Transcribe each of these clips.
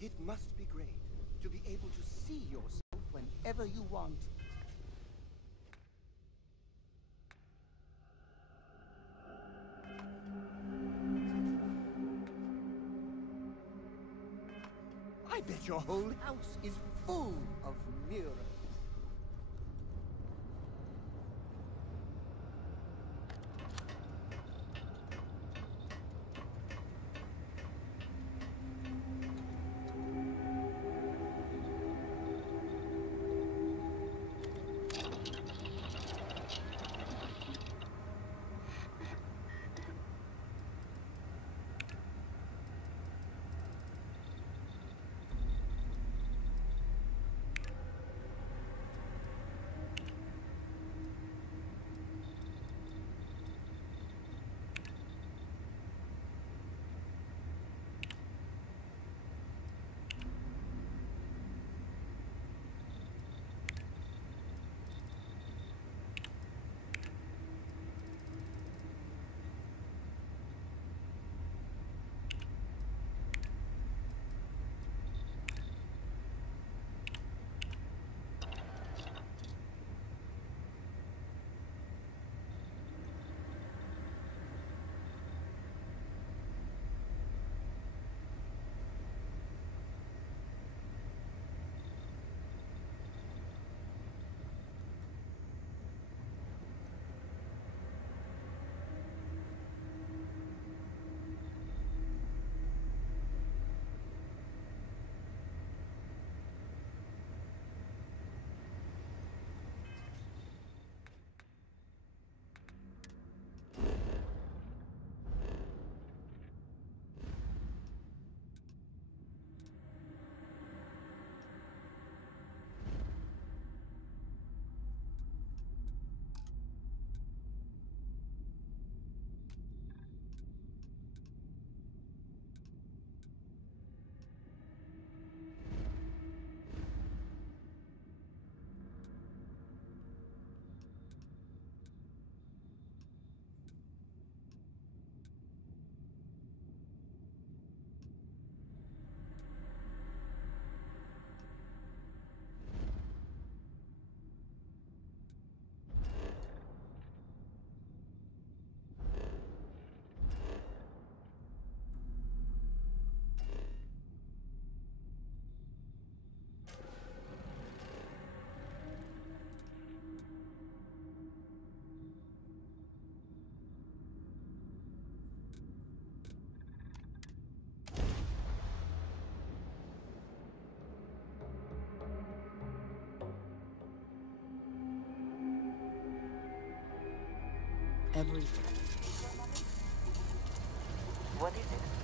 It must be great to be able to see yourself whenever you want. I bet your whole house is full of mirrors. Everything. What is it?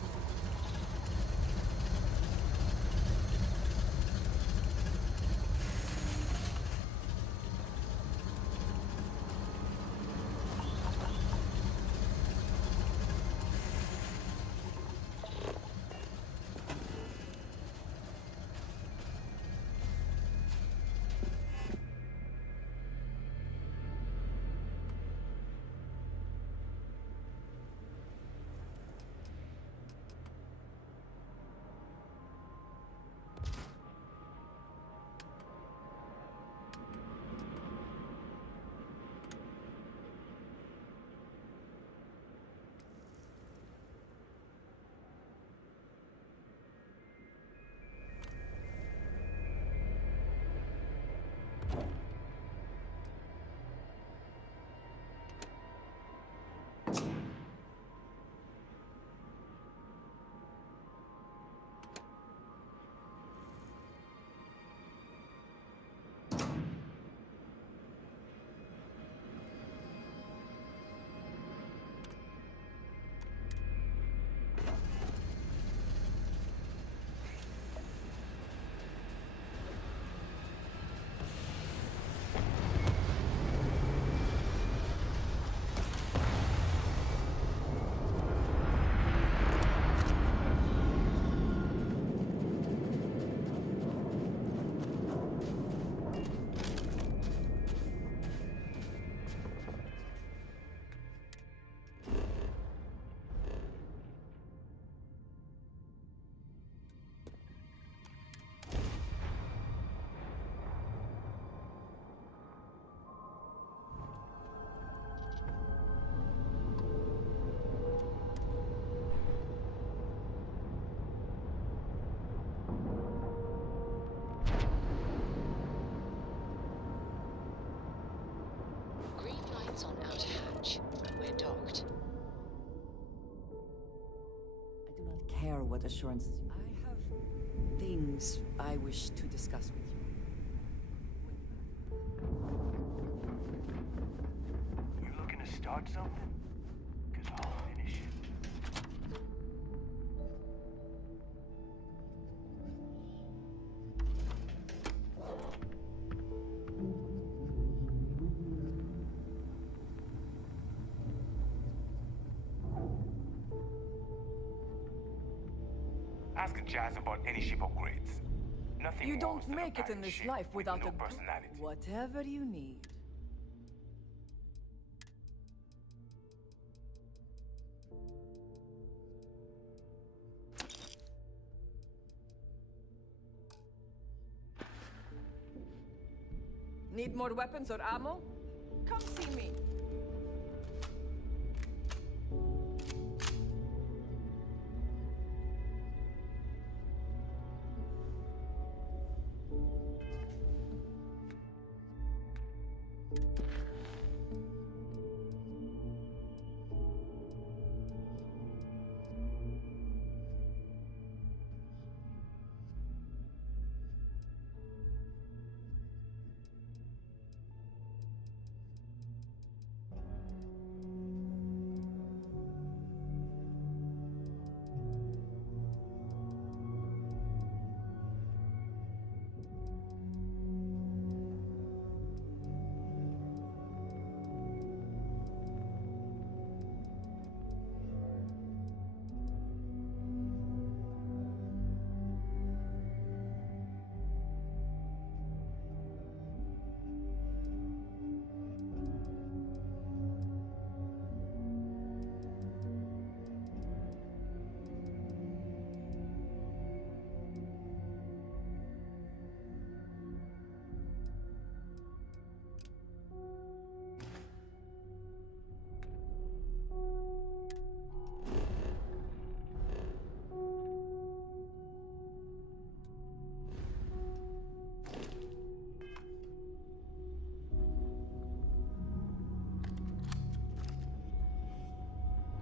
what assurances you. I have things I wish to discuss with you. You looking to start something? Cause I'll finish it. Ask Jazz about any ship upgrades. Nothing You don't worse than a make it in bad this ship life with without no a personality. whatever you need. Need more weapons or ammo? Come see me.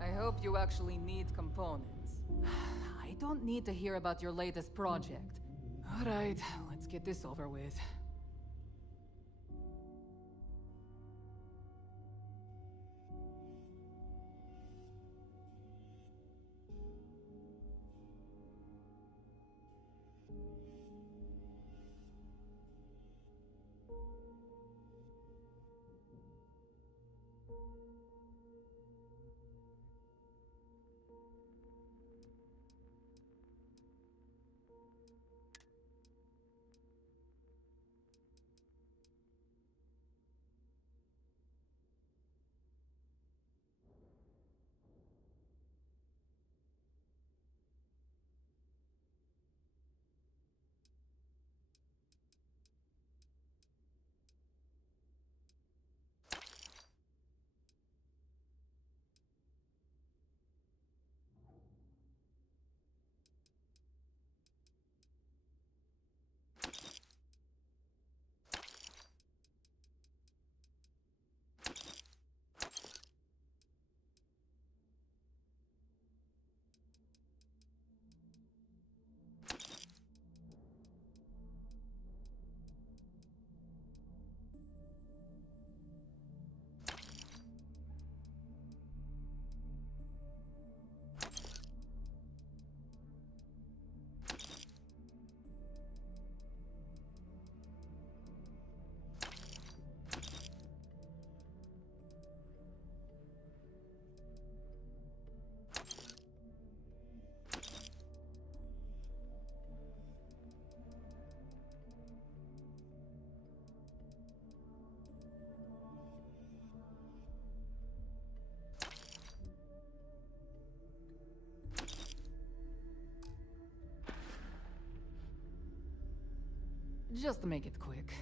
I hope you actually need components. I don't need to hear about your latest project. All right, let's get this over with. Just to make it quick.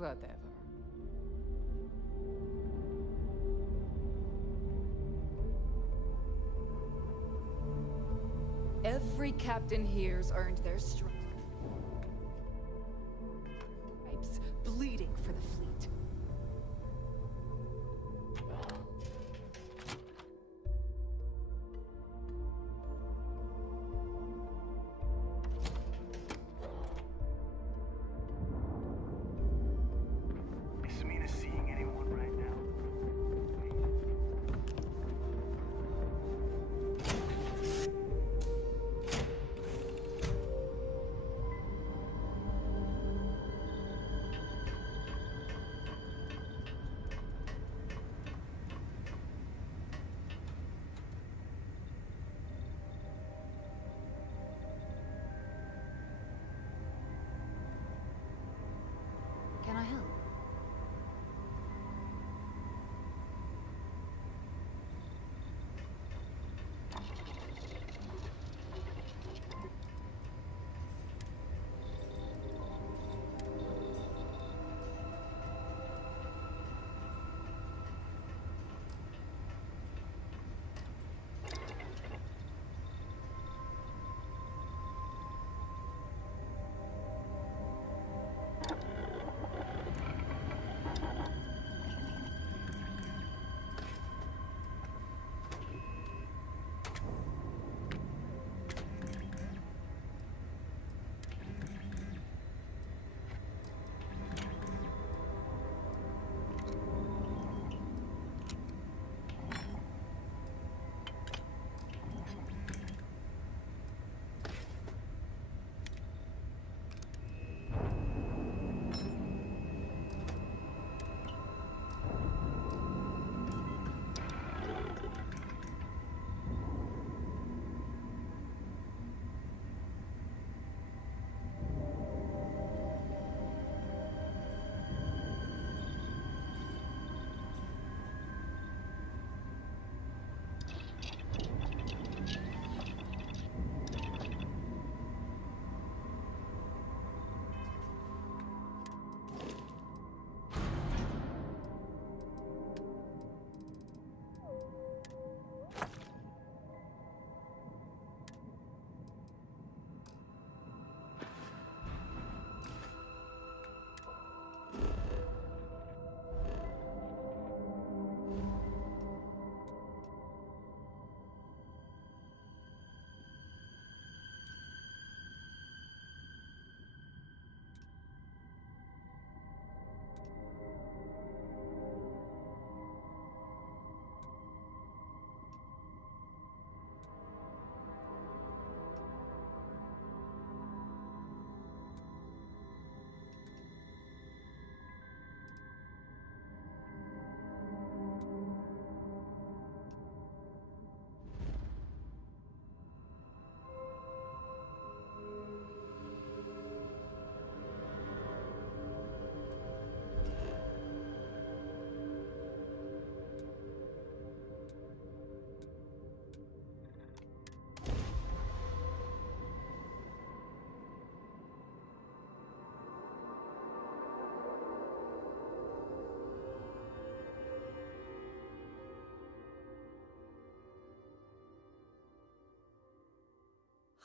Whatever. Every captain here's earned their stripes, bleeding for the fleet. Is Mina seeing anyone right now? Can I help?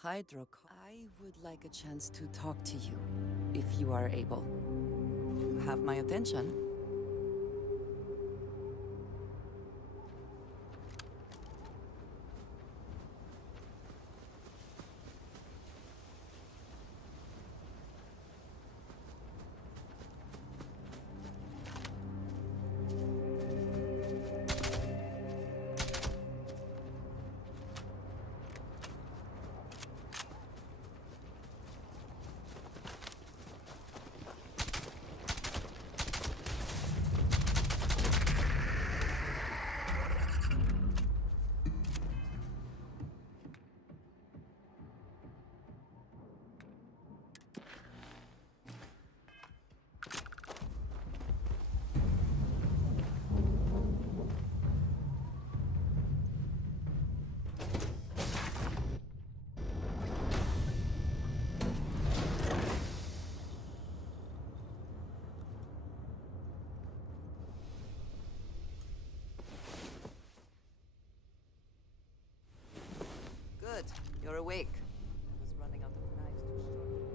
I would like a chance to talk to you, if you are able. You have my attention. You're awake. I was running out of knives to sharpen.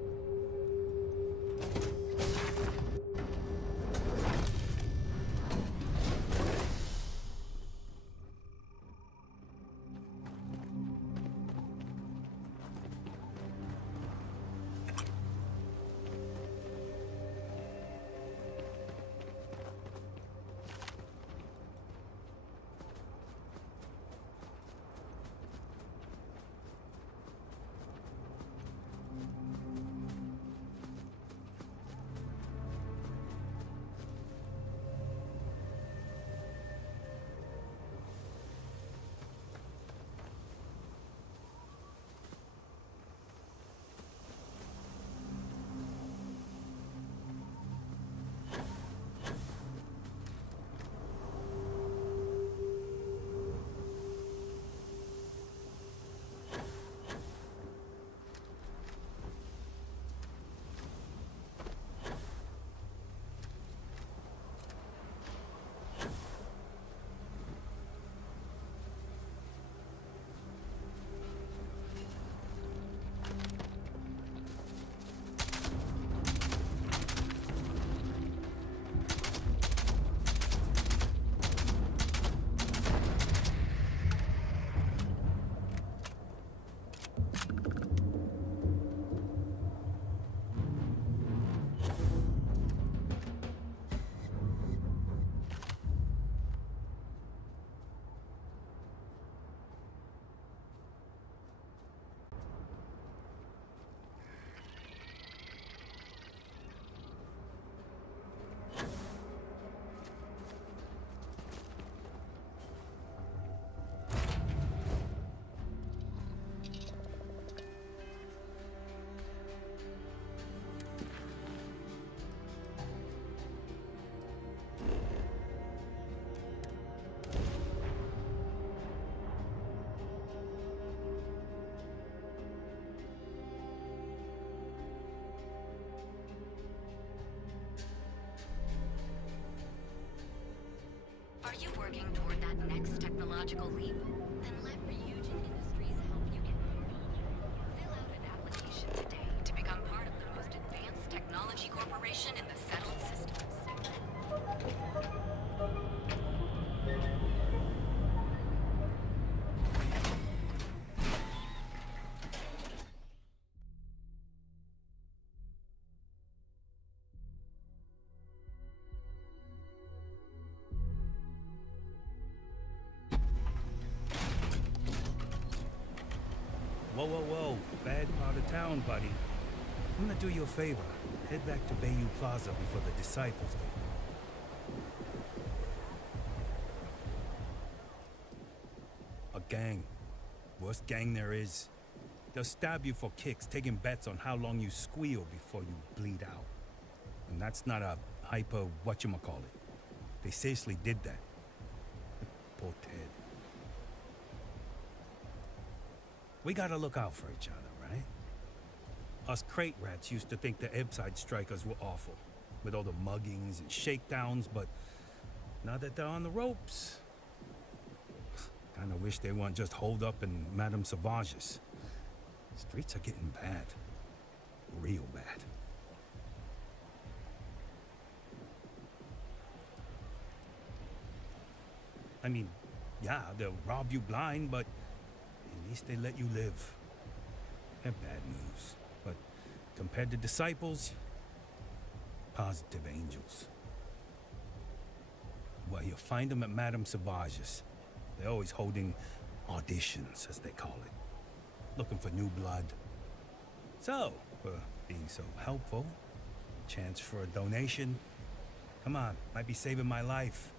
Are you working toward that next technological leap? Then let Ryujin Industries help you get there. Fill out an application today to become part of the most advanced technology corporation in the settled systems. Whoa, whoa, whoa. Bad part of town, buddy. I'm gonna do you a favor. Head back to Bayou Plaza before the disciples get there. A gang. Worst gang there is. They'll stab you for kicks, taking bets on how long you squeal before you bleed out. And that's not a hyper whatchamacallit. They seriously did that. Poor Ted. We gotta look out for each other, right? Us crate rats used to think the Ebbside strikers were awful, with all the muggings and shakedowns, but now that they're on the ropes, kinda wish they weren't just holed up in Madame Sauvage's. Streets are getting bad. Real bad. I mean, yeah, they'll rob you blind, but at least they let you live. They're bad news, but compared to disciples, positive angels. Well, you'll find them at Madame Sauvage's. They're always holding auditions, as they call it. Looking for new blood. So, being so helpful, chance for a donation. Come on, might be saving my life.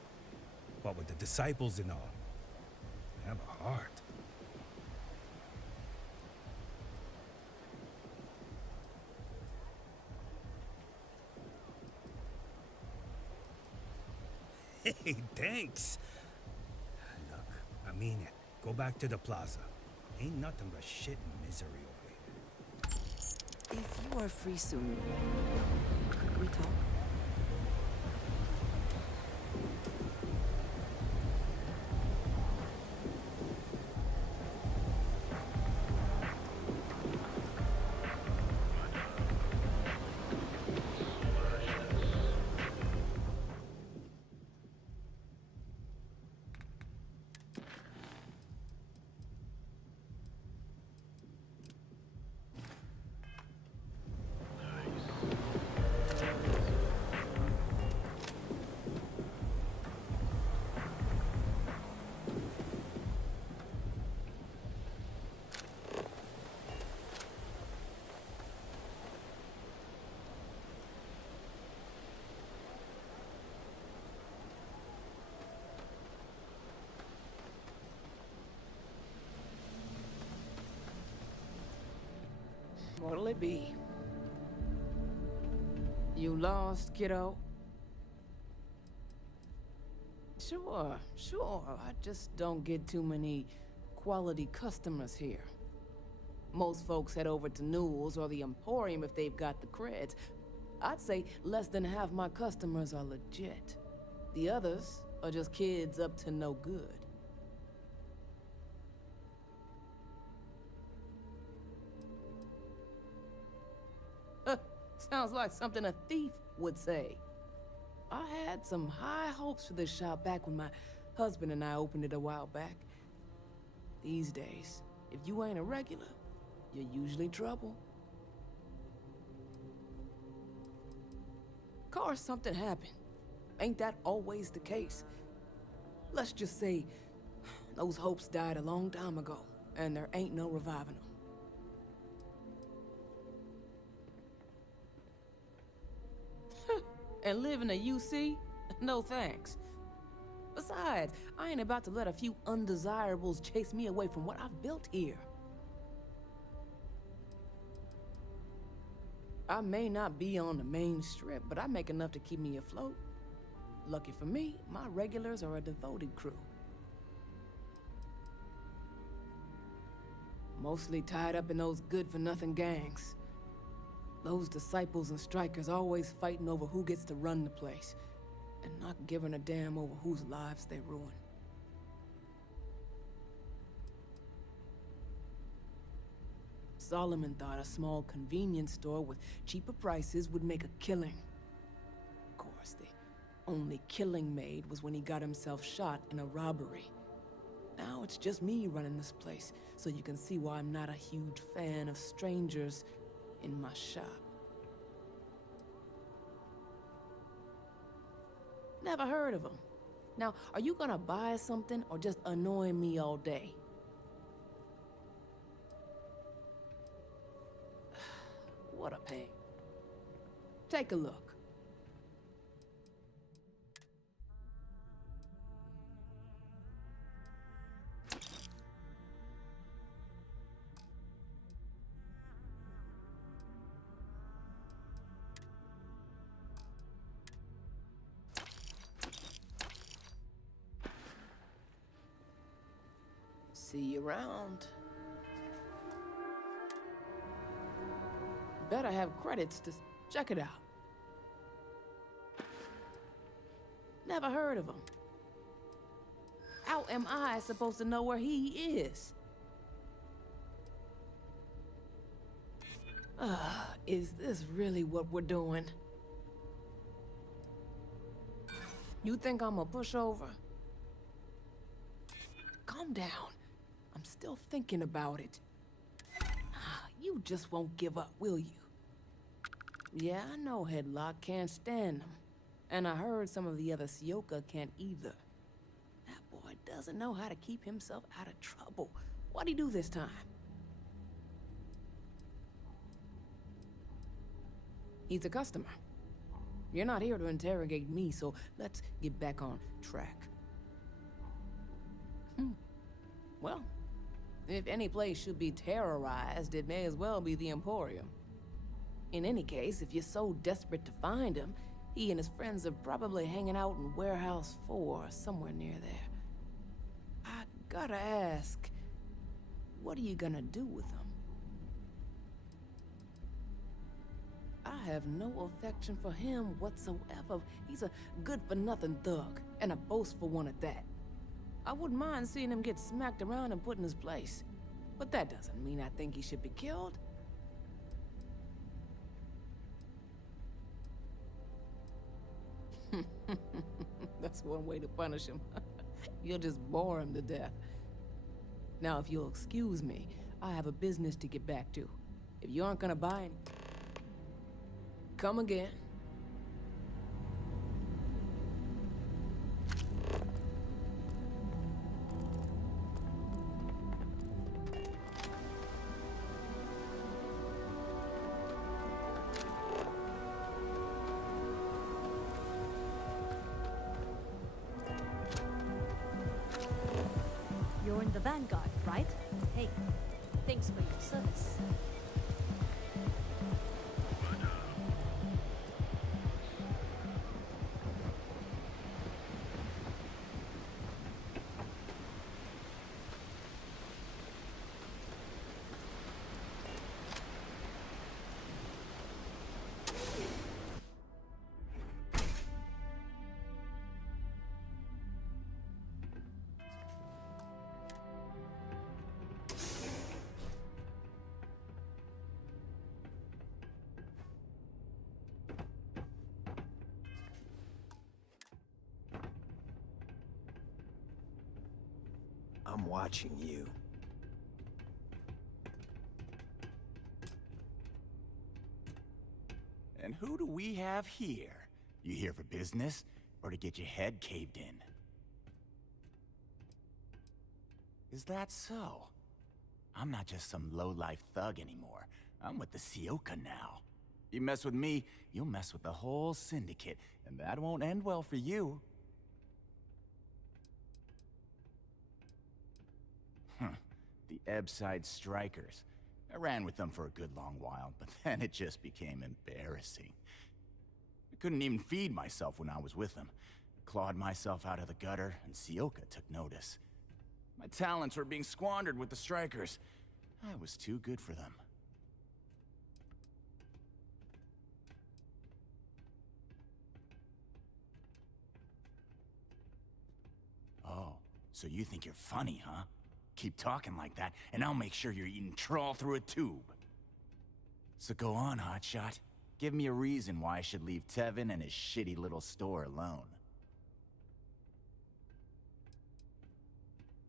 What with the disciples and all. They have a heart. Hey, thanks. Look, I mean it. Go back to the plaza. Ain't nothing but shit and misery over here. If you are free soon, could we talk? What'll it be? You lost, kiddo? Sure. I just don't get too many quality customers here. Most folks head over to Newell's or the Emporium if they've got the creds. I'd say less than half my customers are legit. The others are just kids up to no good. Sounds like something a thief would say. I had some high hopes for this shop back when my husband and I opened it a while back. These days, if you ain't a regular, you're usually trouble. Of course, something happened. Ain't that always the case? Let's just say those hopes died a long time ago, and there ain't no reviving them. And live in a UC? No thanks. Besides, I ain't about to let a few undesirables chase me away from what I've built here. I may not be on the main strip, but I make enough to keep me afloat. Lucky for me, my regulars are a devoted crew. Mostly tied up in those good-for-nothing gangs. Those disciples and strikers always fighting over who gets to run the place, and not giving a damn over whose lives they ruin. Solomon thought a small convenience store with cheaper prices would make a killing. Of course, the only killing made was when he got himself shot in a robbery. Now it's just me running this place, so you can see why I'm not a huge fan of strangers in my shop. Never heard of him. Now, are you gonna buy something or just annoy me all day? What a pain. Take a look. See you around. Better have credits to check it out. Never heard of him. How am I supposed to know where he is? Is this really what we're doing? You think I'm a pushover? Calm down. I'm still thinking about it. You just won't give up, will you? Yeah, I know Headlock can't stand them. And I heard some of the other Sioka can't either. That boy doesn't know how to keep himself out of trouble. What'd he do this time? He's a customer. You're not here to interrogate me, so let's get back on track. Well, if any place should be terrorized, it may as well be the Emporium. In any case, if you're so desperate to find him, he and his friends are probably hanging out in Warehouse 4 or somewhere near there. I gotta ask, what are you gonna do with him? I have no affection for him whatsoever. He's a good-for-nothing thug, and a boastful one at that. I wouldn't mind seeing him get smacked around and put in his place. But that doesn't mean I think he should be killed. That's one way to punish him. You'll just bore him to death. Now, if you'll excuse me, I have a business to get back to. If you aren't gonna buy any... Come again. You're in the Vanguard, right? Hey, thanks for your service. watching you. And who do we have here? You here for business, or to get your head caved in? Is that so? I'm not just some low-life thug anymore. I'm with the Sioka now. You mess with me, you'll mess with the whole syndicate, and that won't end well for you. The Ebside Strikers. I ran with them for a good long while, but then it just became embarrassing. I couldn't even feed myself when I was with them. I clawed myself out of the gutter, and Sioka took notice. My talents were being squandered with the Strikers. I was too good for them. Oh, so you think you're funny, huh? Keep talking like that, and I'll make sure you're eating trawl through a tube. So go on, hotshot. Give me a reason why I should leave Tevin and his shitty little store alone.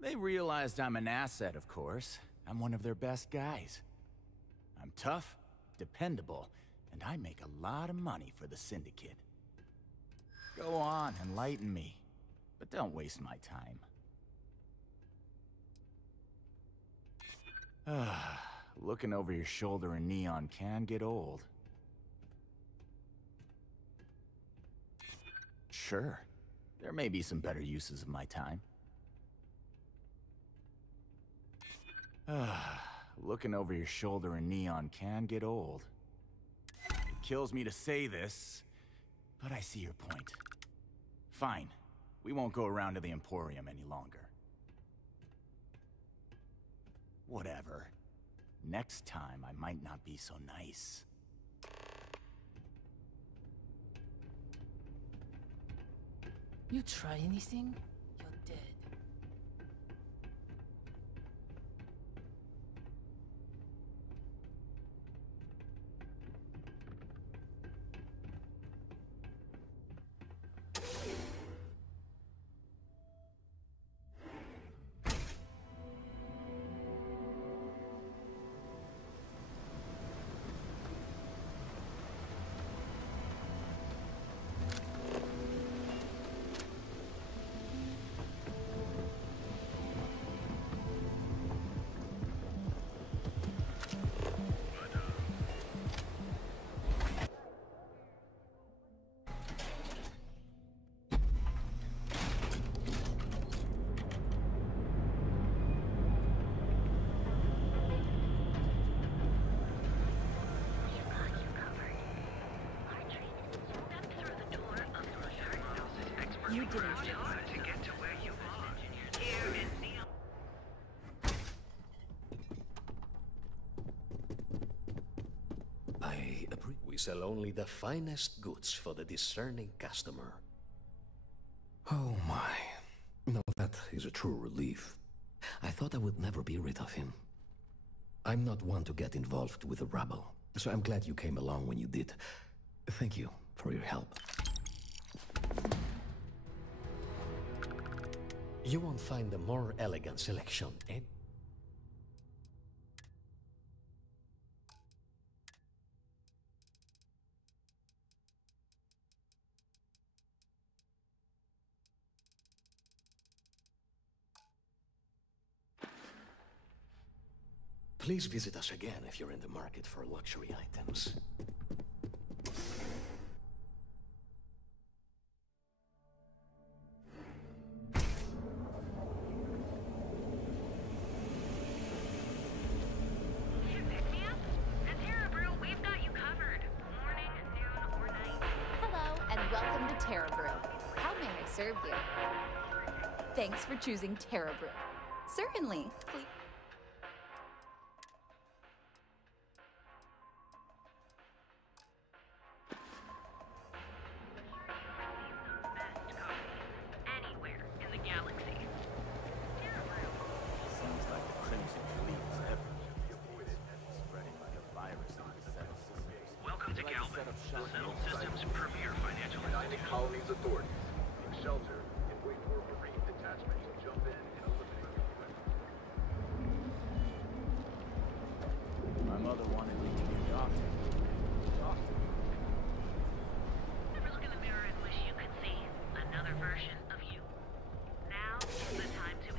They realized I'm an asset, of course. I'm one of their best guys. I'm tough, dependable, and I make a lot of money for the Syndicate. Go on, enlighten me. But don't waste my time. Looking over your shoulder in neon can get old. Sure, there may be some better uses of my time. Looking over your shoulder in neon can get old. It kills me to say this, but I see your point. Fine, we won't go around to the Emporium any longer. Whatever. Next time, I might not be so nice. You try anything, you're dead. You didn't to get to where you are. Here in Neon. We sell only the finest goods for the discerning customer. Oh my. Now that is a true relief. I thought I would never be rid of him. I'm not one to get involved with the rabble, so I'm glad you came along when you did. Thank you for your help. You won't find a more elegant selection, eh? Please visit us again if you're in the market for luxury items. Serve you. Thanks for choosing Terra Brew. Certainly. Please. Anywhere in the galaxy. Seems like the Crimson Fleet is everywhere. Avoided and spreading like a virus in the Settled Systems. Welcome to Galvin, the Settled Systems' premier financial United institution. Colonies authorities. Shelter and wait for a Marine detachment to jump in and eliminate the threat. mother wanted me to be a doctor. Doctor? Ever look in the mirror and wish you could see another version of you? Now is the time to...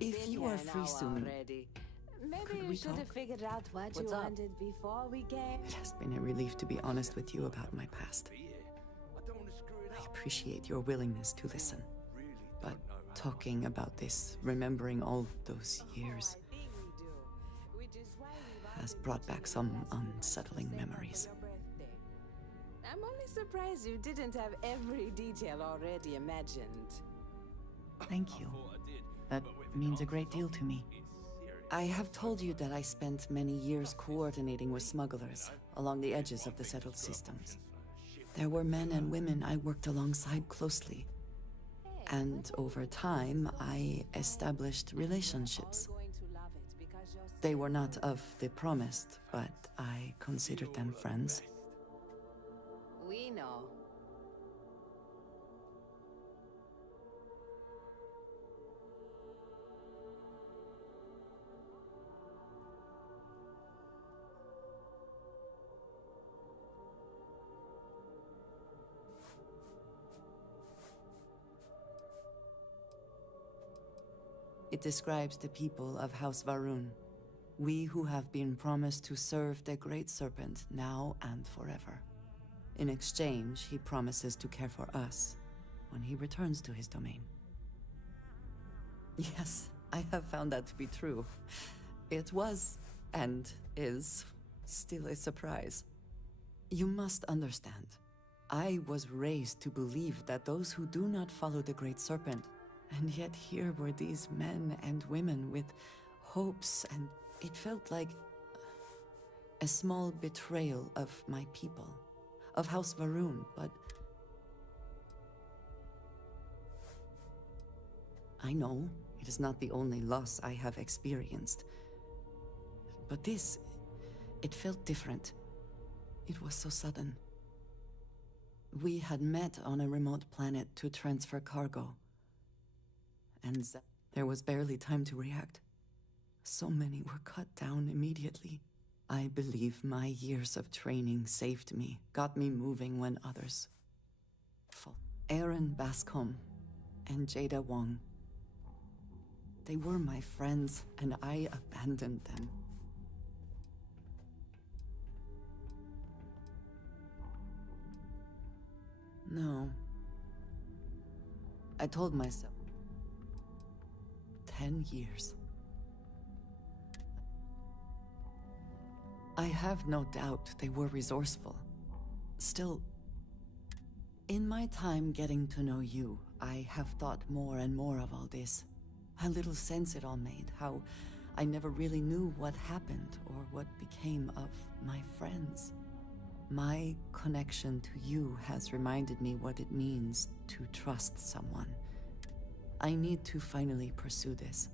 If you are free soon, Maybe we we should have talk? figured out what you What's up? wanted before we came. it has been a relief to be honest with you about my past. I appreciate your willingness to listen. But talking about this, remembering all those years, I think we do. Which is why we has wanted brought to back take some you to unsettling celebrate memories. your birthday. I'm only surprised you didn't have every detail already imagined. Thank you. That means a great deal to me. I have told you that I spent many years coordinating with smugglers along the edges of the settled systems. There were men and women I worked alongside closely. And over time, I established relationships. Going to love it because you're They were not of the promised, but I considered them friends. We know. It describes the people of House Varun. We who have been promised to serve the Great Serpent now and forever. In exchange, he promises to care for us when he returns to his domain. Yes, I have found that to be true. It was, and is, still a surprise. You must understand, I was raised to believe that those who do not follow the Great Serpent, and yet here were these men and women with hopes, and it felt like a small betrayal of my people, of House Varun, but I know it is not the only loss I have experienced. But this, it felt different. It was so sudden. We had met on a remote planet to transfer cargo. And there was barely time to react. So many were cut down immediately. I believe my years of training saved me, got me moving when others fell. Aaron Bascom and Jada Wong. They were my friends, and I abandoned them. No. I told myself 10 years. I have no doubt they were resourceful. Still, in my time getting to know you, I have thought more and more of all this. How little sense it all made, how I never really knew what happened or what became of my friends. My connection to you has reminded me what it means to trust someone. I need to finally pursue this.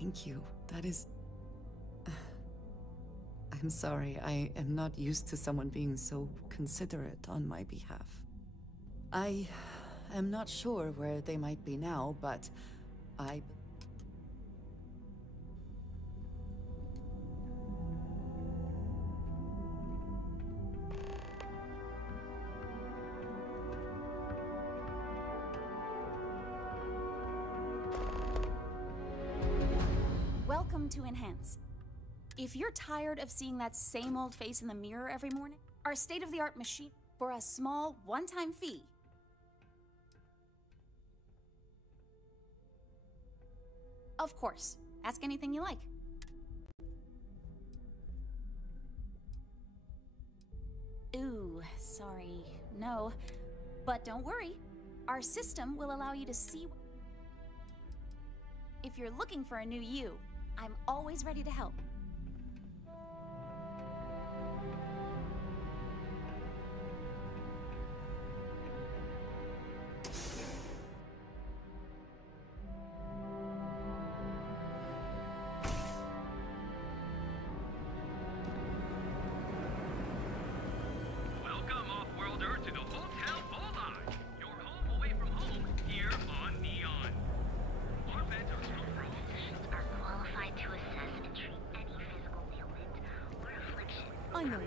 Thank you. That is... I'm sorry, I am not used to someone being so considerate on my behalf. I am not sure where they might be now, but I... Welcome to Enhance. If you're tired of seeing that same old face in the mirror every morning, our state-of-the-art machine, for a small, one-time fee. Of course, ask anything you like. Ooh, sorry, no. But don't worry, our system will allow you to see. If you're looking for a new you, I'm always ready to help. Welcome, Off-Worlder, to the Hotel Volai, your home away from home here on Neon. Finally.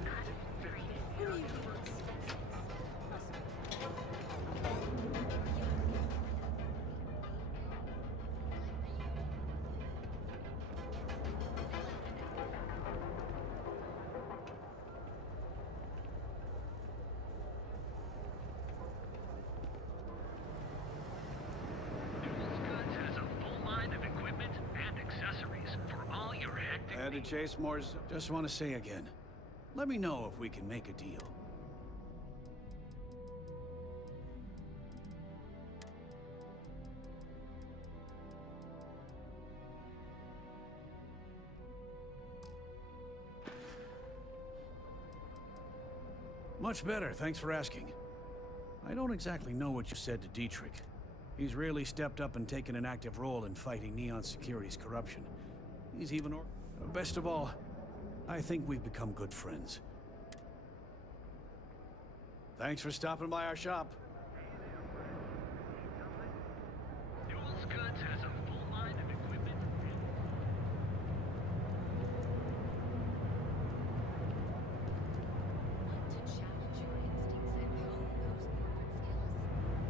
Had to chase more. Just want to say again, let me know if we can make a deal. Much better, thanks for asking. I don't exactly know what you said to Dietrich. He's really stepped up and taken an active role in fighting Neon Security's corruption. He's even best of all, I think we've become good friends. Thanks for stopping by our shop.